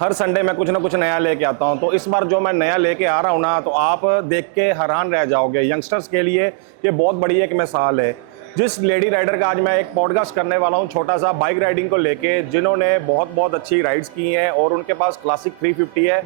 हर Sunday मैं कुछ ना कुछ नया लेके आता हूँ। तो इस बार जो मैं नया लेके आ रहा हूँ ना, तो आप देख के हैरान रह जाओगे। यंगस्टर्स के लिए ये बहुत बड़ी एक मिसाल है। जिस लेडी राइडर का आज मैं एक पॉडकास्ट करने वाला हूँ छोटा सा बाइक राइडिंग को लेके, जिन्होंने बहुत अच्छी राइड्स की हैं और उनके पास क्लासिक 350 है।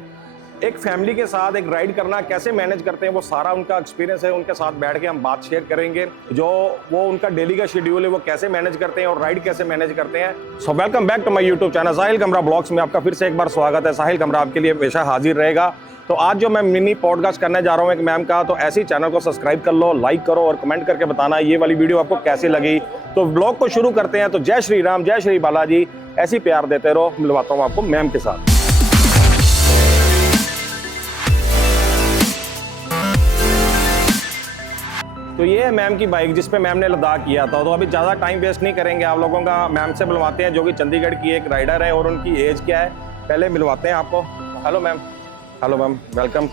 एक फैमिली के साथ एक राइड करना कैसे मैनेज करते हैं, वो सारा उनका एक्सपीरियंस है। उनके साथ बैठ के हम बात शेयर करेंगे, जो वो उनका डेली का शेड्यूल है वो कैसे मैनेज करते हैं और राइड कैसे मैनेज करते हैं। So welcome back to my YouTube channel Sahil Kamra vlogs में आपका फिर से एक बार स्वागत है। साहिल कमरा आपके लिए हमेशा हाजिर रहेगा। तो आज जो मैं मिनी पॉडकास्ट करने जा रहा हूँ एक मैम का, तो ऐसे ही चैनल को सब्सक्राइब कर लो, लाइक करो और कमेंट करके बताना ये वाली वीडियो आपको कैसी लगी। तो ब्लॉग को शुरू करते हैं। तो जय श्री राम, जय श्री बालाजी, ऐसी प्यार देते रहो। मिलवाता हूँ आपको मैम के साथ। तो ये है मैम की बाइक जिस पे मैम ने लद्दाख किया था। तो अभी ज़्यादा टाइम वेस्ट नहीं करेंगे आप लोगों का, मैम से मिलवाते हैं जो कि चंडीगढ़ की एक राइडर है और उनकी एज क्या है पहले मिलवाते हैं आपको। Hello ma'am. Hello ma'am, welcome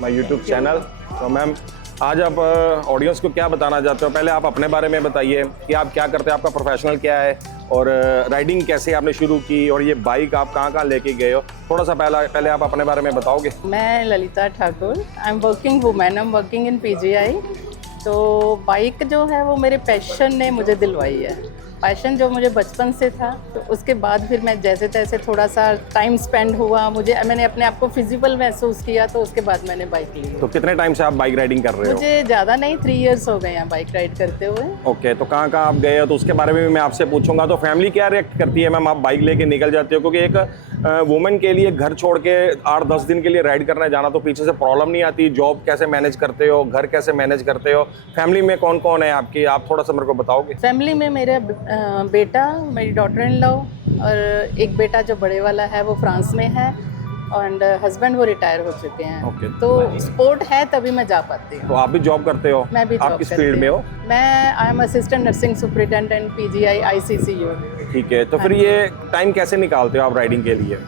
my YouTube channel. तो मैम आज आप ऑडियंस को क्या बताना चाहते हो? पहले आप अपने बारे में बताइए कि आप क्या करते हैं, आपका प्रोफेशनल क्या है और राइडिंग कैसे आपने शुरू की और ये बाइक आप कहाँ लेके गए हो। थोड़ा सा पहले आप अपने बारे में बताओगे। मैं Lalita Thakur, I am working women, I am working in PGI. तो बाइक जो है वो मेरे पैशन ने मुझे दिलवाई है। पैशन जो मुझे बचपन से था, तो उसके बाद फिर मैं जैसे तैसे थोड़ा सा टाइम स्पेंड हुआ, मैंने अपने आप को फिजिबल महसूस किया, तो उसके बाद मैंने बाइक ली। तो कितने टाइम से आप बाइक राइडिंग कर रहे हो? मुझे ज़्यादा नहीं, 3 इयर्स हो गए हैं बाइक राइड करते हुए। ओके, तो कहाँ आप गए हो तो उसके बारे में भी मैं आपसे पूछूंगा। तो फैमिली क्या रिएक्ट करती है मैम, आप बाइक लेके निकल जाते हो? क्योंकि एक वुमेन के लिए घर छोड़ के 8-10 दिन के लिए राइड करने जाना, तो पीछे से प्रॉब्लम नहीं आती? जॉब कैसे मैनेज करते हो, घर कैसे मैनेज करते हो, फैमिली में कौन कौन है आपकी, आप थोड़ा सा मेरे को बताओगे? फैमिली में मेरे बेटा, मेरी डॉटर इन लॉ और एक बेटा जो बड़े वाला है वो फ्रांस में है, और हस्बैंड वो रिटायर हो चुके हैं। Okay. तो सपोर्ट है तभी मैं जा पाती हूँ। तो आप भी जॉब करते हो? मैं भी आप किस फील्ड में हो? मैं I am assistant nursing superintendent PGI ICCU। ठीक है, तो फिर ये टाइम कैसे निकालते हो आप राइडिंग के लिए?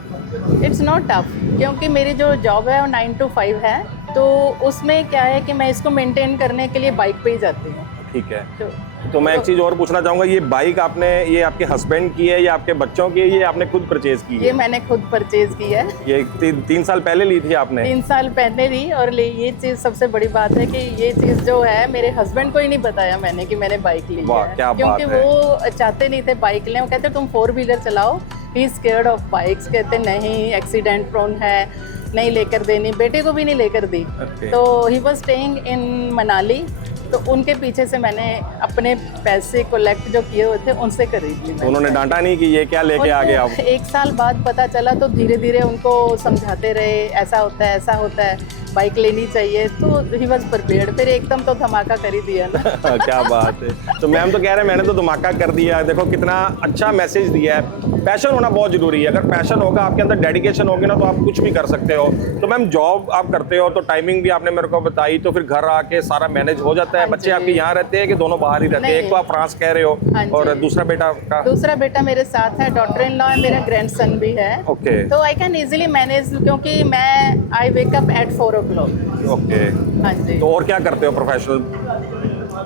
इट्स नॉट टफ, क्योंकि मेरी जो जॉब है वो 9 to 5 है। तो उसमें क्या है कि मैं इसको मेंटेन करने के लिए बाइक पे ही जाती हूँ। ठीक है। तो मैं एक चीज़ और पूछना चाहूँगा, ये बाइक आपने ये आपके हस्बैंड की है या आपके बच्चों की है, ये आपने खुद परचेज की है? ये मैंने खुद परचेज की है। ये 3 साल पहले ली थी आपने? 3 साल पहले ली। और ये चीज़ सबसे बड़ी बात है कि ये चीज़ जो है मेरे हस्बैंड को ही नहीं बताया मैंने कि मैंने बाइक ली है। क्या क्योंकि बात है। वो चाहते नहीं थे बाइक लें। वो कहते तुम 4 व्हीलर चलाओ, ही स्केयर्ड ऑफ बाइक्स। कहते नहीं, एक्सीडेंट प्रोन है, नहीं लेकर देनी। बेटे को भी नहीं लेकर दी। तो he was staying in Manali, तो उनके पीछे से मैंने अपने पैसे कलेक्ट जो किए हुए थे उनसे खरीद ली। तो उन्होंने डांटा नहीं कि ये क्या लेके आ गए आप? 1 साल बाद पता चला, तो धीरे धीरे उनको समझाते रहे, ऐसा होता है, ऐसा होता है, बाइक लेनी चाहिए। तो ही वॉज प्रिपेयर्ड। फिर एकदम तो धमाका कर ही दिया ना। क्या बात है। तो मैम तो कह रहे हैं मैंने तो धमाका कर दिया। देखो कितना अच्छा मैसेज दिया है। पैशन होना बहुत जरूरी है। अगर पैशन होगा आपके अंदर, डेडिकेशन होगी ना, तो आप कुछ भी कर सकते हो। तो मैम जॉब आप करते हो, तो टाइमिंग भी आपने मेरे को बताई, तो फिर घर आके सारा मैनेज हो जाता है? बच्चे आपके यहाँ रहते हैं कि दोनों बाहर ही रहते हैं? एक तो आप फ्रांस कह रहे हो, और दूसरा बेटा का? दूसरा बेटा मेरे साथ है, डॉटर इन लॉ है, मेरा ग्रैंडसन भी है। ओके। तो आई कैन इजीली मैनेज, क्योंकि I wake up at 4 o'clock। Okay. हाँ जी। तो और क्या करते हो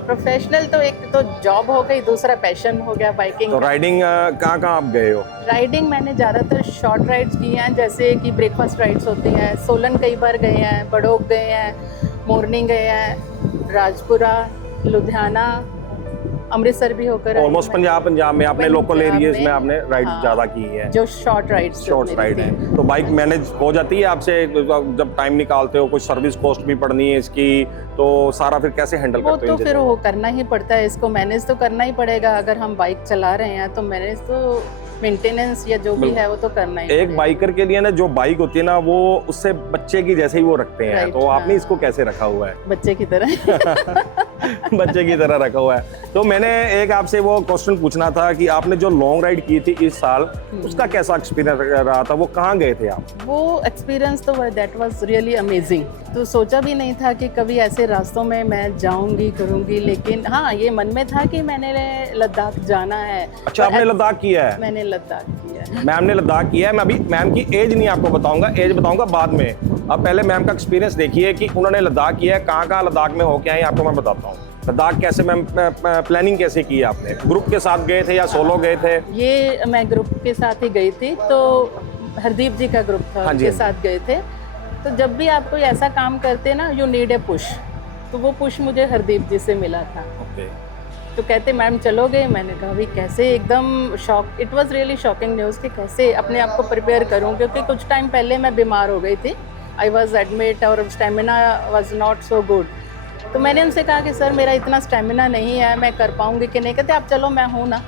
प्रोफेशनल तो एक तो जॉब हो गई, दूसरा पैशन हो गया बाइकिंग। तो राइडिंग कहाँ आप गए हो? राइडिंग मैंने ज़्यादातर शॉर्ट राइड्स की हैं, जैसे कि ब्रेकफास्ट राइड्स होती हैं। सोलन कई बार गए हैं, बड़ोग गए हैं, मोरनी गए हैं, राजपुरा, लुधियाना, अमृतसर भी होकर ऑलमोस्ट पंजाब में आपने लोकल एरियाज में आपने राइड ज़्यादा की है, जो शॉर्ट राइड है। तो बाइक मैनेज हो जाती है आपसे जब टाइम निकालते हो? कुछ सर्विस कॉस्ट भी पड़नी है इसकी, तो सारा फिर कैसे हैंडल करते हो? तो फिर वो करना ही पड़ता है, इसको मैनेज तो करना ही पड़ेगा। अगर हम बाइक चला रहे हैं तो मैनेज तो, मेंटेनेंस या जो भी है वो तो करना ही। एक बाइकर के लिए ना, जो बाइक होती है ना, वो उससे बच्चे की जैसे ही वो रखते हैं। तो आपने इसको कैसे रखा हुआ है? बच्चे की तरह। बच्चे की तरह रखा हुआ है। तो मैंने एक आपसे वो क्वेश्चन पूछना था कि आपने जो लॉन्ग राइड की थी इस साल, उसका कैसा एक्सपीरियंस रहा था? वो कहाँ गए थे आप? वो एक्सपीरियंस तो दैट वाज रियली अमेजिंग। तो सोचा भी नहीं था कि कभी ऐसे रास्तों में मैं जाऊंगी, करूंगी, लेकिन हाँ, ये मन में था कि मैंने लद्दाख जाना है। अच्छा, आपने लद्दाख किया है? मैंने लद्दाख किया है। मैम ने लद्दाख किया है। मैं अभी मैम की एज नहीं आपको बताऊंगा, एज बताऊंगा बाद में। अब पहले मैम का एक्सपीरियंस देखिए कि उन्होंने लद्दाख किया है, कहाँ लद्दाख में होके आए आपको मैं बताता हूँ। लद्दाख कैसे मैम, प्लानिंग कैसे की आपने? ग्रुप के साथ गए थे या सोलो गए थे? ये मैं ग्रुप के साथ ही गई थी। तो हरदीप जी का ग्रुप था, हाँ जी, उनके हाँ साथ गए थे। तो जब भी आप कोई ऐसा काम करते ना, यू नीड ए पुश, तो वो पुश मुझे हरदीप जी से मिला था। ओके। तो कहते मैम चलोगे, मैंने कहा भाई कैसे, एकदम shock, it was really shocking news कि कैसे अपने आप को प्रिपेयर करूं, क्योंकि कुछ टाइम पहले मैं बीमार हो गई थी, आई वाज एडमिट और stamina was not so good. तो मैंने उनसे कहा कि सर मेरा इतना स्टेमिना नहीं है, मैं कर पाऊंगी कि नहीं। कहते आप चलो मैं हूँ ना।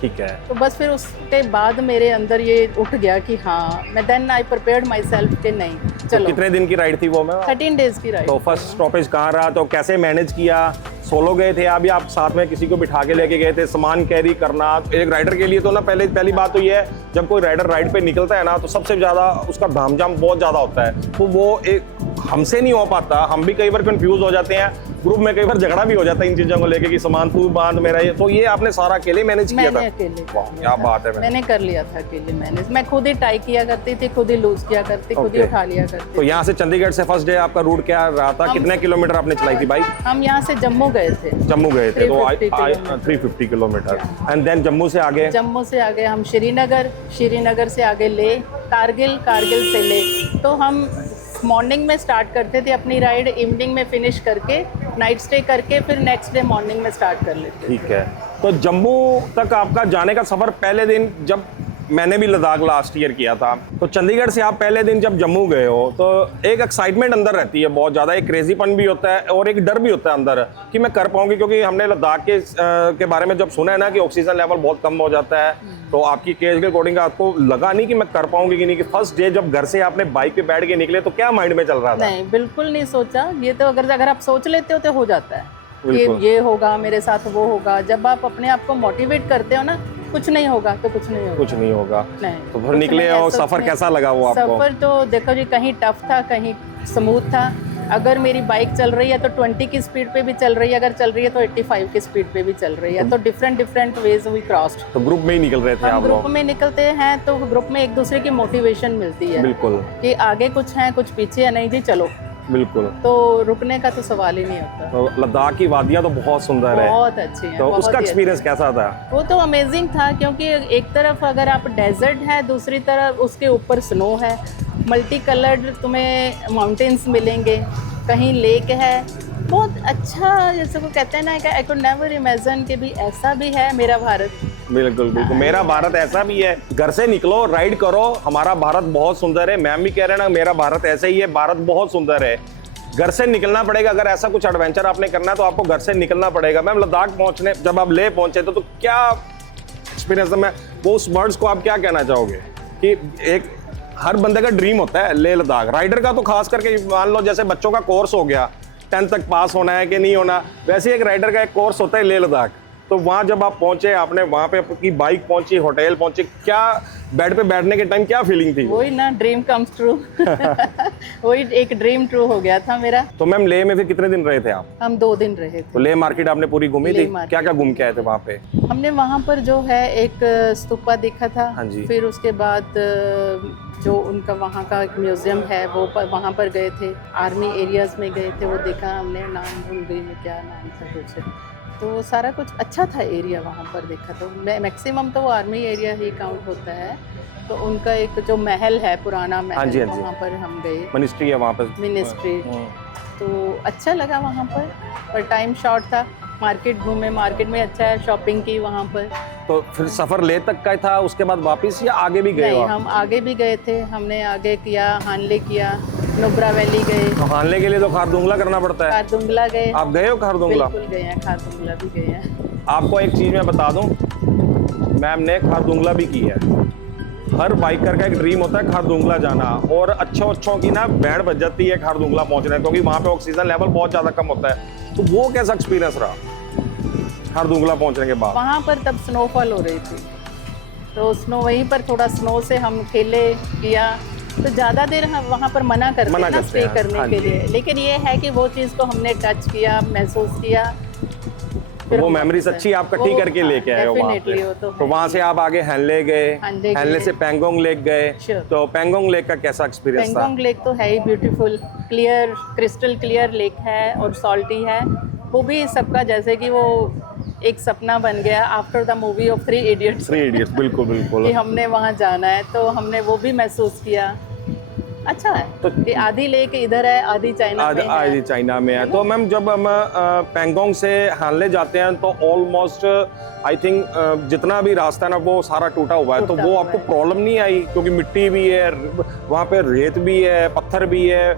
ठीक है। तो बस फिर उसके बाद मेरे अंदर ये उठ गया कि हाँ, मैं then I prepared myself कि नहीं तो चलो। कितने दिन की राइड थी वो में? 13 डेज की राइड। तो फर्स्ट स्टॉपेज कहाँ रहा, तो कैसे मैनेज किया? सोलो गए थे या भी आप साथ में किसी को बिठा के लेके गए थे? सामान कैरी करना एक राइडर के लिए तो ना, पहली बात तो ये है, जब कोई राइडर राइड पे निकलता है ना, तो सबसे ज़्यादा उसका धामझाम बहुत ज़्यादा होता है। तो वो एक हमसे नहीं हो पाता, हम भी कई बार कंफ्यूज हो जाते हैं, ग्रुप में कई बार झगड़ा भी हो जाता है इन चीज़ों को लेके कि सामान तू बांध मेरा ये। तो ये आपने सारा अकेले मैनेज किया था? मैंने अकेले वाह, क्या बात है। मैंने कर लिया था अकेले मैनेज। मैं खुद ही टाई किया करती थी, खुद ही लूज किया करती, खुद ही Okay. उठा लिया करती। तो यहाँ से चंडीगढ़ से फर्स्ट डे आपका रूट क्या रहा था? कितने किलोमीटर आपने चलाई थी बाइक? हम यहाँ से जम्मू गए थे। जम्मू गए थे, तो 350 350 किलोमीटर। एंड देन जम्मू से आगे? जम्मू से आगे हम श्रीनगर, श्रीनगर से आगे ले, कारगिल, कारगिल से ले। तो हम मॉर्निंग में स्टार्ट करते थे अपनी राइड, इवनिंग में फिनिश करके नाइट स्टे करके फिर नेक्स्ट डे मॉर्निंग में स्टार्ट कर लेते। ठीक है। तो जम्मू तक आपका जाने का सफ़र, पहले दिन जब मैंने भी लद्दाख लास्ट ईयर किया था, तो चंडीगढ़ से आप पहले दिन जब जम्मू गए हो तो एक एक्साइटमेंट अंदर रहती है बहुत ज़्यादा, एक क्रेजीपन भी होता है और एक डर भी होता है अंदर कि मैं कर पाऊंगी, क्योंकि हमने लद्दाख के बारे में जब सुना है ना कि ऑक्सीजन लेवल बहुत कम हो जाता है। तो आपकी केस के अकॉर्डिंग आपको लगा नहीं कि मैं कर पाऊंगी कि नहीं? कि फर्स्ट डे जब घर से आपने बाइक पे बैठ के निकले तो क्या माइंड में चल रहा था? नहीं, बिल्कुल नहीं सोचा। ये तो अगर आप सोच लेते हो तो हो जाता है बिल्कुल। कि ये होगा मेरे साथ, वो होगा। जब आप अपने आप को मोटिवेट करते हो ना, कुछ नहीं होगा तो कुछ नहीं होगा। कुछ नहीं होगा। नहीं, तो फिर कुछ निकले नहीं है, और सच सफ़र में। कैसा लगा वो आपको? सफ़र तो देखो जी, कहीं टफ था, कहीं स्मूथ था। अगर मेरी बाइक चल रही है तो 20 की स्पीड पे भी चल रही है, अगर चल रही है तो 85 की स्पीड पे भी चल रही है। तो डिफरेंट वेज वी क्रॉस्ड। तो ग्रुप में ही निकल रहे थे हम आप ग्रुप लोग? में निकलते हैं तो ग्रुप में एक दूसरे की मोटिवेशन मिलती है बिल्कुल कि आगे कुछ है, कुछ पीछे है, नहीं जी चलो। बिल्कुल। तो रुकने का तो सवाल ही नहीं होता। तो लद्दाख की वादियाँ तो बहुत सुंदर है, बहुत अच्छी है। तो बहुत उसका ही एक्सपीरियंस कैसा था? वो तो अमेजिंग था, क्योंकि एक तरफ अगर आप डेजर्ट है, दूसरी तरफ उसके ऊपर स्नो है, मल्टी कलर्ड तुम्हें माउंटेन्स मिलेंगे, कहीं लेक है, बहुत अच्छा। जैसे को कहते हैं ना कि आई कुड नेवर इमेजिन कि भी ऐसा भी है मेरा भारत। बिल्कुल बिल्कुल, मेरा भारत ऐसा भी है। घर से निकलो, राइड करो, हमारा भारत बहुत सुंदर है। मैम भी कह रहे हैं ना, मेरा भारत ऐसे ही है, भारत बहुत सुंदर है। घर से निकलना पड़ेगा, अगर ऐसा कुछ एडवेंचर आपने करना है तो आपको घर से निकलना पड़ेगा। मैम लद्दाख पहुंचने, जब आप ले पहुंचे तो क्या एक्सपीरियंस है? मैं वो उस वर्ड्स को आप क्या कहना चाहोगे कि एक हर बंदे का ड्रीम होता है ले लद्दाख, राइडर का तो खास करके, मान लो जैसे बच्चों का कोर्स हो गया, 10th तक पास होना है कि नहीं होना, वैसे एक राइडर का एक कोर्स होता है ले लद्दाख। तो वहाँ जब आप पहुंचे, आपने वहाँ पे आपकी बाइक पहुंची, होटल पहुंचे, क्या बेड पे बैठने के टाइम क्या फीलिंग थी? वही ना, ड्रीम कम्स ट्रू। वही एक ड्रीम ट्रू हो गया था मेरा। तो मैम ले में फिर कितने दिन रहे थे आप? हम 2 दिन रहे थे। तो ले मार्केट आपने पूरी घूमी ले थी? मार्केट। क्या क्या घूम के आए थे वहाँ पे? हमने वहाँ पर जो है एक स्तूपा देखा था। हाँ जी। फिर उसके बाद जो उनका वहाँ का एक म्यूजियम है वो वहाँ पर गए थे। आर्मी एरियाज में गए थे, वो देखा हमने, नाम भूल गई मैं, क्या नाम था कुछ। तो वो सारा कुछ अच्छा था एरिया, वहाँ पर देखा। तो मैक्सिमम तो वो आर्मी एरिया ही काउंट होता है। तो उनका एक जो महल है, पुराना महल, हाँ जी, हाँ जी। वहाँ पर हम गए, मिनिस्ट्री है वहाँ पे? मिनिस्ट्री। तो अच्छा लगा वहाँ पर टाइम शॉर्ट था। मार्केट घूमे, मार्केट में अच्छा है, शॉपिंग की वहाँ पर। तो फिर सफर ले तक का था, उसके बाद वापस या आगे भी गए? नहीं, आप हम आगे भी गए थे। हमने आगे किया, हानले किया, नुब्रा वैली गए, तो हानले के लिए तो खारदुंगला करना पड़ता है। खारदुंगला गए। आप गए हो खारदुंगला? बिल्कुल गए हैं, खारदुंगला भी गए हैं। आपको एक चीज़ मैं बता दूं, मैम ने खारदुंगला भी की है। हर बाइकर का एक ड्रीम होता है खारदुंगला जाना, और अच्छों की ना बैंड बज जाती है खारदुंगला पहुंचने, क्योंकि वहाँ पे ऑक्सीजन लेवल बहुत ज़्यादा कम होता है। तो वो कैसा एक्सपीरियंस रहा खारदुंगला पहुंचने के बाद? वहाँ पर तब स्नोफॉल हो रही थी, तो स्नो, वहीं पर थोड़ा स्नो से हम खेले किया। तो ज़्यादा देर हम वहाँ पर मना करते हैं ना स्टे हैं, करने हाँ के जी। लिए, लेकिन ये है कि वो चीज़ को हमने टच किया, महसूस किया। तो वो मेमोरीज अच्छी आप इकट्ठी वो, करके लेके आए हो वहाँ definitely वो पे। तो तो वहाँ से आप आगे हैनले गए, हैनले हैनले गए। से पैंगोंग लेक गए। Sure। तो पैंगोंग लेक का कैसा एक्सपीरियंस था? पेंगोंग लेक तो है ही beautiful, clear, crystal clear lake है और सॉल्टी है। वो भी सबका जैसे कि वो एक सपना बन गया after the movie of 3 idiots 3 idiots, बिल्कुल बिल्कुल। कि हमने वहाँ जाना है, तो हमने वो भी महसूस किया। अच्छा है तो कि आधी लेक इधर है, आधी चाइना में है। आधी चाइना में है। तो मैम जब हम पैंगोंग से हानले जाते हैं तो ऑलमोस्ट आई थिंक जितना भी रास्ता है ना वो सारा टूटा हुआ है, तो वो आपको प्रॉब्लम नहीं आई? क्योंकि मिट्टी भी है वहाँ पे, रेत भी है, पत्थर भी है,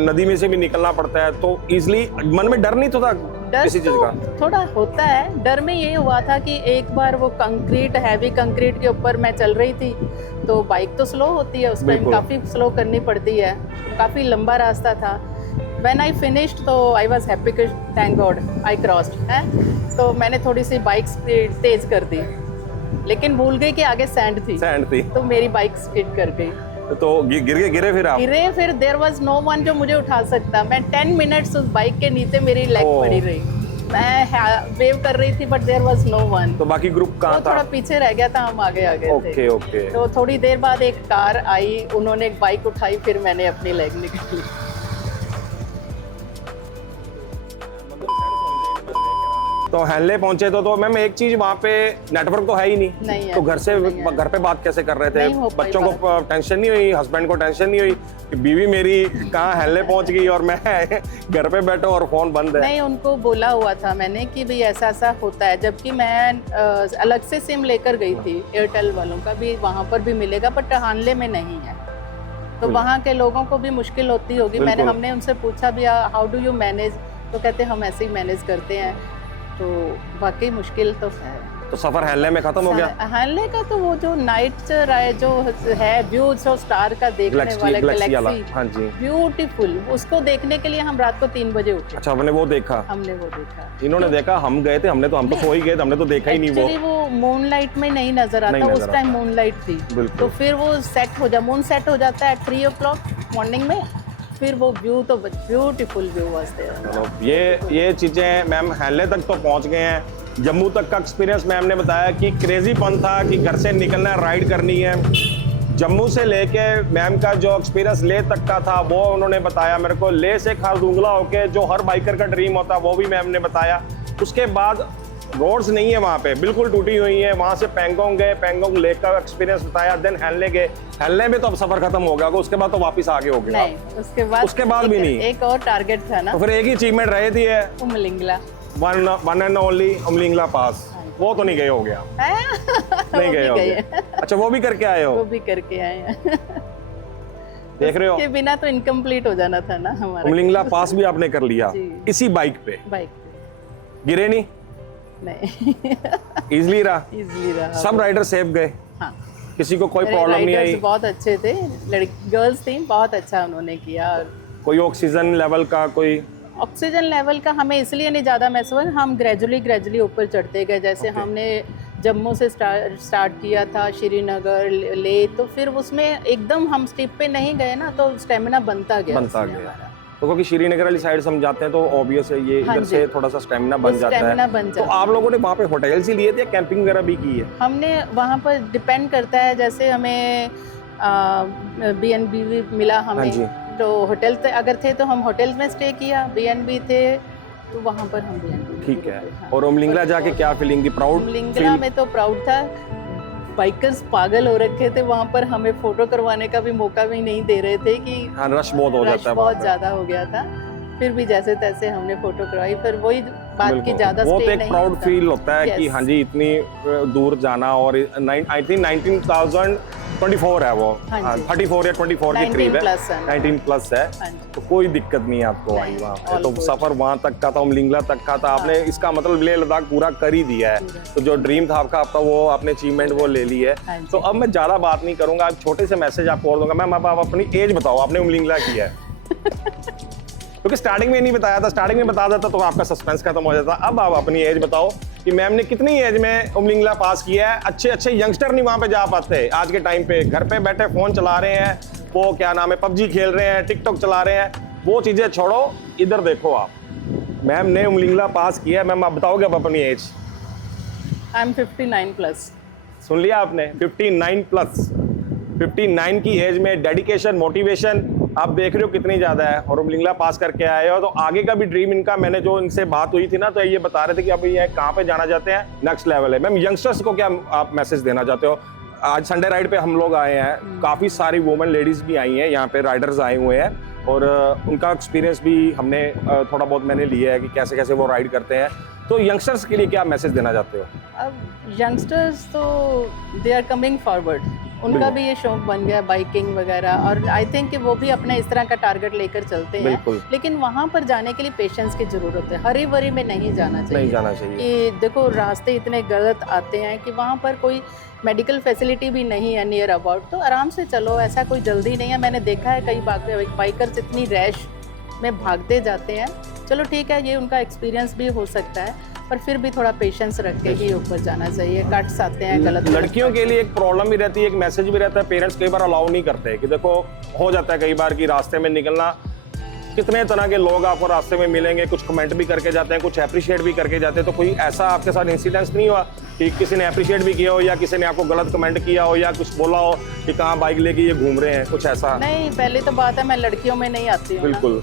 नदी में से भी निकलना पड़ता है, तो इजली मन में डर नहीं था डर किसी चीज तो का? थोड़ा होता है। डर में ये हुआ था कि एक बार वो कंक्रीट, हैवी कंक्रीट के ऊपर मैं चल रही थी, तो बाइक तो स्लो होती है उस टाइम, काफ़ी स्लो करनी पड़ती है, काफ़ी लंबा रास्ता था। व्हेन आई फिनिश्ड तो I was happy, thank God I crossed है। तो मैंने थोड़ी सी बाइक स्पीड तेज कर दी, लेकिन भूल गई कि आगे सैंड थी, तो मेरी बाइक स्किड कर गई। तो गिरे फिर आप? गिरे, फिर देयर वाज नो वन जो मुझे उठा सकता। मैं 10 मिनट्स उस बाइक के नीचे मेरी लेग पड़ी रही। मैं वेव कर रही थी but there was no one. तो बाकी ग्रुप कहाँ था? थोड़ा पीछे रह गया था, हम आगे आ गए थे। ओके। तो थोड़ी देर बाद एक कार आई, उन्होंने एक बाइक उठाई, फिर मैंने अपनी लेग निकाली। तो हैनले पहुंचे तो मैम एक चीज, वहाँ पे नेटवर्क तो है ही नहीं है, तो घर पे बात कैसे कर रहे थे? बच्चों को टेंशन नहीं हुई, हस्बैंड को टेंशन नहीं हुई कि बीवी मेरी कहाँ हैनले पहुंच गई और मैं घर पे बैठा और फोन बंद है? नहीं, उनको बोला हुआ था मैंने कि भाई ऐसा ऐसा होता है, जबकि मैं अलग से सिम लेकर गई थी, एयरटेल वालों का भी वहाँ पर भी मिलेगा, बट हानले में नहीं है, तो वहाँ के लोगों को भी मुश्किल होती होगी। हमने उनसे पूछा भी हाउ डू यू मैनेज, तो कहते हम ऐसे ही मैनेज करते हैं। तो वाकई मुश्किल तो है। तो सफर हैनले में खत्म हो गया? हैनले का तो वो जो नाइट राय जो है व्यू, जो स्टार का देखने वाला गैलेक्सी, हाँ जी, ब्यूटीफुल, उसको देखने के लिए हम रात को 3 बजे उठे। अच्छा, हमने वो देखा? हमने वो देखा। इन्होंने देखा, हम गए थे, हम तो सो ही गए थे, हमने तो देखा ही नहीं। वो मून लाइट में नहीं नजर आता, उस टाइम मून लाइट थी, तो फिर वो सेट हो जाता, मून सेट हो जाता है 3 o'clock मॉर्निंग में, फिर वो व्यू तो ब्यूटीफुल व्यू वास्ते। चलो, ये चीजें मैम हैनले तक तो पहुंच गए हैं। जम्मू तक का एक्सपीरियंस मैम ने बताया कि क्रेजीपन था कि घर से निकलना है, राइड करनी है। जम्मू से लेके मैम का जो एक्सपीरियंस ले तक का था वो उन्होंने बताया मेरे को। ले से खारदुंगला होके जो हर बाइकर का ड्रीम होता है वो भी मैम ने बताया। उसके बाद रोड्स नहीं है वहाँ पे, बिल्कुल टूटी हुई है। वहाँ से पैंगोंग गए, पैंगोंग लेक का एक्सपीरियंस बताया, देन हैनले गए। हैनले में तो अब सफर खत्म हो गया, उसके बाद तो वापस आगे हो गया? नहीं, उसके बाद भी नहीं। एक और टारगेट था ना, तो फिर एक ही अचीवमेंट रही थी, Umlingla, one and only Umlingla pass. वो तो नहीं गए हो गया? नहीं गए हो गया। अच्छा, वो भी करके आए हो? वो भी करके आए हैं। देख रहे हो, के बिना तो इनकम्प्लीट हो जाना था ना हमारा। उमलिंगला पास भी आपने कर लिया इसी बाइक पे? गिरे नहीं? इजली रहा? सब राइडर सेफ गए? हाँ, किसी को कोई प्रॉब्लम नहीं आई? बहुत अच्छे थे, गर्ल्स थी, बहुत अच्छा उन्होंने किया। कोई ऑक्सीजन लेवल का ऑक्सीजन लेवल का हमें इसलिए नहीं ज़्यादा महसूस, हम ग्रेजुअली ऊपर चढ़ते गए। जैसे हमने जम्मू से स्टार्ट किया था, श्रीनगर, ले, तो फिर उसमें एकदम हम स्टिप पे नहीं गए ना, तो स्टेमिना बनता गया। तो क्योंकि श्रीनगर वाली साइड हम जाते हैं तो ऑब्वियस है ये इधर से थोड़ा सा स्टेमिना बन जाता है। तो आप लोगों ने वहाँ पे होटल्स ही लिए थे, कैंपिंग वगैरह भी की है? हमने वहाँ पर डिपेंड करता है, जैसे हमें B&B मिला हमें, तो होटल अगर थे तो हम होटल्स में स्टे किया, B&B थे तो वहाँ पर हम B&B। ठीक है। और उमलिंगला जाके क्या फीलिंग थी? प्राउड? उमलिंगला में तो प्राउड था। बाइकर्स पागल हो रखे थे वहाँ पर, हमें फोटो करवाने का भी मौका भी नहीं दे रहे थे कि रश बहुत हो जाता है, बहुत ज्यादा हो गया था। फिर भी जैसे तैसे हमने फोटो करवाई, फिर वही बात की ज्यादा वो तो एक प्राउड फील होता है कि हाँ जी इतनी दूर जाना। और आई थिंक 19,024 है वो, 34 या 24 के करीब है, 19 प्लस है, तो कोई दिक्कत नहीं आपको आई वहाँ पे। तो सफर वहाँ तक का था, उमलिंगला तक का था, आपने इसका मतलब लेह लद्दाख पूरा कर ही दिया है। तो जो ड्रीम था आपका वो आपने अचीवमेंट वो ले ली है। तो अब मैं ज्यादा बात नहीं करूंगा, छोटे से मैसेज आपको और दूंगा। मैम आप अपनी एज बताओ, आपने उमलिंगला किया है? क्योंकि स्टार्टिंग में नहीं बताया था, स्टार्टिंग में बता देता तो आपका सस्पेंस खत्म हो जाता। अब आप अपनी एज बताओ कि मैम ने कितनी एज में उमलिंगला पास किया है। अच्छे यंगस्टर नहीं वहाँ पे जा पाते आज के टाइम पे, घर पे बैठे फोन चला रहे हैं, वो क्या नाम है, PUBG खेल रहे हैं, टिकटॉक चला रहे हैं, वो चीजें छोड़ो, इधर देखो आप। मैम ने उमलिंगला पास किया है। मैम आप बताओगे अब अपनी एज? I am 59 plus. सुन लिया आपने, 59 प्लस। 59 की एज में डेडिकेशन, मोटिवेशन आप देख रहे हो कितनी ज़्यादा है, और उमलिंगला पास करके आए हो। तो आगे का भी ड्रीम इनका, मैंने जो इनसे बात हुई थी ना, तो ये बता रहे थे कि अब ये कहाँ पे जाना चाहते हैं, नेक्स्ट लेवल है। मैम, यंगस्टर्स को क्या आप मैसेज देना चाहते हो? आज संडे राइड पे हम लोग आए हैं, काफ़ी सारी वुमेन लेडीज़ भी आई हैं यहाँ पे, राइडर्स आए हुए हैं, और उनका एक्सपीरियंस भी हमने थोड़ा बहुत मैंने लिया है कि कैसे कैसे वो राइड करते हैं। तो यंगस्टर्स के लिए क्या मैसेज देना चाहते हो? अब यंगस्टर्स तो दे आर कमिंग फॉरवर्ड, उनका भी ये शौक बन गया बाइकिंग वगैरह, और आई थिंक कि वो भी अपने इस तरह का टारगेट लेकर चलते हैं। लेकिन वहाँ पर जाने के लिए पेशेंस की ज़रूरत है, हरी भरी में नहीं जाना चाहिए। कि देखो रास्ते इतने गलत आते हैं कि वहाँ पर कोई मेडिकल फैसिलिटी भी नहीं है नियर अबाउट, तो आराम से चलो, ऐसा कोई जल्दी नहीं है। मैंने देखा है कई बाइकर्स इतनी रैश में भागते जाते हैं। चलो ठीक है, ये उनका एक्सपीरियंस भी हो सकता है, पर फिर भी थोड़ा पेशेंस रख के ही ऊपर जाना चाहिए। कट्स आते हैं गलत। लड़कियों के लिए एक प्रॉब्लम भी रहती है, एक मैसेज भी रहता है, पेरेंट्स कई बार अलाउ नहीं करते कि देखो हो जाता है कई बार कि रास्ते में निकलना, कितने तरह के लोग आपको रास्ते में मिलेंगे, कुछ कमेंट भी करके जाते हैं, कुछ अप्रिशिएट भी करके जाते हैं। तो कोई ऐसा आपके साथ इंसिडेंस नहीं हुआ कि किसी ने अप्रिशिएट भी किया हो, या किसी ने आपको गलत कमेंट किया हो, या कुछ बोला हो कि कहाँ बाइक लेके ये घूम रहे हैं, कुछ ऐसा? नहीं, पहले तो बात है मैं लड़कियों में नहीं आती हूँ। बिल्कुल।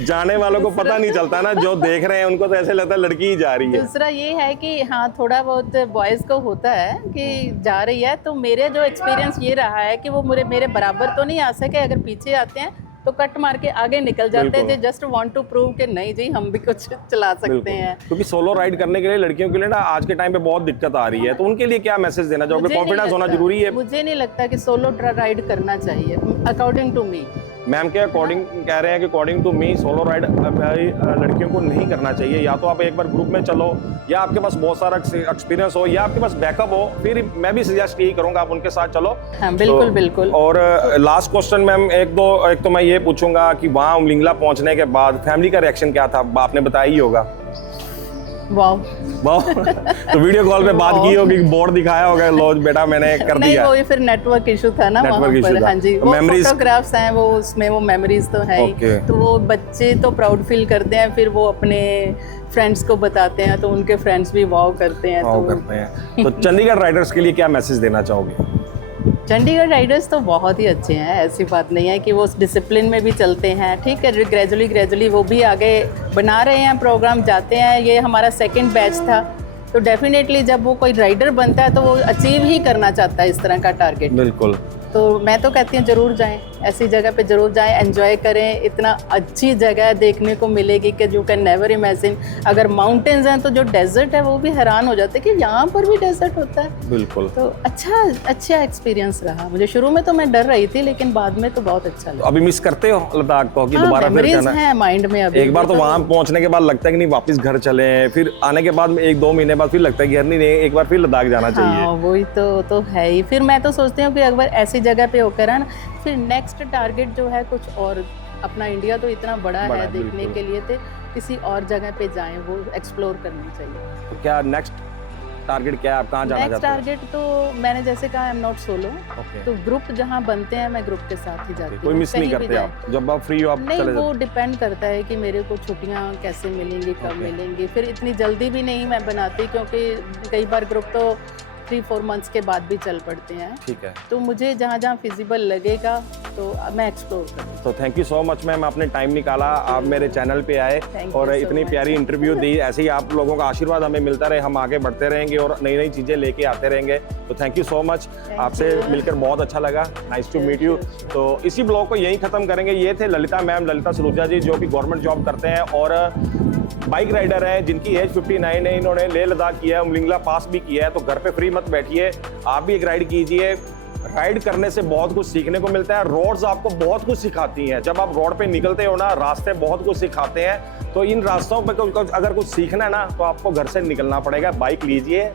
जाने वालों को पता नहीं चलता ना, जो देख रहे हैं उनको तो ऐसे लगता है लड़की ही जा रही है। दूसरा ये है कि हाँ, थोड़ा बहुत बॉयज़ को होता है कि जा रही है, तो मेरे जो एक्सपीरियंस ये रहा है कि वो मेरे बराबर तो नहीं आ सके, अगर पीछे आते हैं तो कट मार के आगे निकल जाते हैं, जस्ट वांट टू प्रूव कि नहीं जी हम भी कुछ चला सकते हैं। क्योंकि सोलो राइड करने के लिए लड़कियों के लिए ना आज के टाइम पे बहुत दिक्कत आ रही है, तो उनके लिए क्या मैसेज देना चाहोगे? कॉन्फिडेंस होना जरूरी है। मुझे नहीं लगता कि सोलो राइड करना चाहिए, अकॉर्डिंग टू मी। मैम के अकॉर्डिंग कह रहे हैं कि according to me solo ride लड़कियों को नहीं करना चाहिए। या तो आप एक बार ग्रुप में चलो, या आपके पास बहुत सारा एक्सपीरियंस हो, या आपके पास बैकअप हो, फिर मैं भी सजेस्ट यही करूंगा आप उनके साथ चलो। हाँ, बिल्कुल बिल्कुल। और लास्ट क्वेश्चन मैम, एक तो मैं ये पूछूंगा कि वहाँ उमलिंगला पहुंचने के बाद फैमिली का रिएक्शन क्या था? आपने बताया ही होगा। वाह वाह। तो वीडियो कॉल पे बात की होगी, बोर्ड दिखाया होगा, लो बेटा मैंने कर दिया। नहीं, वो फिर नेटवर्क इशू था ना वहाँ पर। हाँ जी, वो फोटोग्राफ्स हैं, वो उसमें वो मेमोरीज तो है ही। तो वो बच्चे तो प्राउड फील करते हैं, फिर वो अपने फ्रेंड्स को बताते हैं, तो उनके फ्रेंड्स भी वाव करते हैं। तो चंडीगढ़ राइडर्स के लिए क्या मैसेज देना चाहोगे? चंडीगढ़ राइडर्स तो बहुत ही अच्छे हैं, ऐसी बात नहीं है कि वो उस डिसिप्लिन में भी चलते हैं। ठीक है, ग्रेजुअली वो भी आगे बना रहे हैं, प्रोग्राम जाते हैं। ये हमारा सेकंड बैच था, तो डेफिनेटली जब वो कोई राइडर बनता है तो वो अचीव ही करना चाहता है इस तरह का टारगेट। बिल्कुल। तो मैं तो कहती हूँ जरूर जाएं, ऐसी जगह पे जरूर जाएं, एंजॉय करें। इतना अच्छी जगह देखने को मिलेगी कि यू कैन नेवर इमेजिन। अगर माउंटेन्स हैं तो जो डेजर्ट है वो भी हैरान हो जाते हैं कि यहाँ पर भी डेजर्ट होता है। बिल्कुल। तो अच्छा एक्सपीरियंस रहा। मुझे शुरू में तो मैं डर रही थी, लेकिन बाद में तो बहुत अच्छा लगा। अभी मिस करते हो लद्दाख को कि दोबारा फिर जाना है माइंड में? अभी एक बार तो वहाँ पहुँचने के बाद लगता है कि नहीं वापस घर चले, फिर आने के बाद 1-2 महीने बाद फिर लगता है कि यार नहीं, एक बार फिर लद्दाख जाना चाहिए। हाँ, वही तो है ही। फिर मैं तो सोचती हूँ कि अगर ऐसी जगह पे होकर है ना, फिर नेक्स्ट टारगेट जो है कुछ और। अपना इंडिया तो इतना बड़ा है देखने के लिए, तो किसी और जगह पे जाएं, वो एक्सप्लोर करनी चाहिए। तो क्या नेक्स्ट टारगेट क्या है, आप कहाँ जाना चाहते हैं? नेक्स्ट टारगेट तो मैंने जैसे कहा, आई एम नॉट सोलो, तो ग्रुप जहाँ बनते हैं मैं ग्रुप के साथ ही जाती हूँ। कोई मिस नहीं करते आप? जब आप फ्री हो आप चले जाते? नहीं, वो डिपेंड करता है कि मेरे को छुट्टियाँ कैसे मिलेंगी, कब मिलेंगी। फिर इतनी जल्दी भी नहीं मैं बनाती, क्योंकि कई बार ग्रुप तो 3-4 मंथ्स के बाद भी चल पड़ते हैं। ठीक है। तो मुझे जहाँ फिजिबल लगेगा तो मैं एक्सप्लोर करूँ। तो thank you so much ma'am, आपने टाइम निकाला, आप मेरे चैनल पे आए और इतनी प्यारी इंटरव्यू दी। ऐसे ही आप लोगों का आशीर्वाद हमें मिलता रहे, हम आगे बढ़ते रहेंगे और नई नई चीज़ें लेके आते रहेंगे। तो थैंक यू सो मच, आपसे मिलकर बहुत अच्छा लगा। Nice to meet you. तो इसी ब्लॉग को यहीं ख़त्म करेंगे। ये थे ललिता मैम, ललिता सलूजा जी, जो कि गवर्नमेंट जॉब करते हैं और बाइक राइडर है, जिनकी एज 59 है। इन्होंने लेह लद्दाख किया है, उमलिंगला पास भी किया है। तो घर पे फ्री मत बैठिए, आप भी एक राइड कीजिए। राइड करने से बहुत कुछ सीखने को मिलता है। रोड्स आपको बहुत कुछ सिखाती हैं। जब आप रोड पे निकलते हो ना, रास्ते बहुत कुछ सिखाते हैं। तो इन रास्तों पे अगर कुछ सीखना है ना, तो आपको घर से निकलना पड़ेगा। बाइक लीजिए,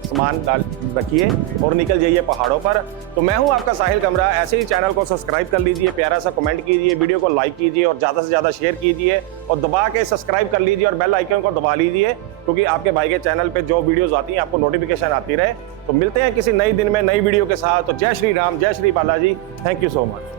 सामान डाल रखिए और निकल जाइए पहाड़ों पर। तो मैं हूं आपका साहिल कमरा। ऐसे ही चैनल को सब्सक्राइब कर लीजिए, प्यारा सा कमेंट कीजिए, वीडियो को लाइक कीजिए और ज़्यादा से ज़्यादा शेयर कीजिए और दबा के सब्सक्राइब कर लीजिए और बेल आइकन को दबा लीजिए, क्योंकि आपके भाई के चैनल पे जो वीडियोस आती हैं आपको नोटिफिकेशन आती रहे। तो मिलते हैं किसी नई दिन में नई वीडियो के साथ। तो जय श्री राम, जय Shri Balaji. Thank you so much.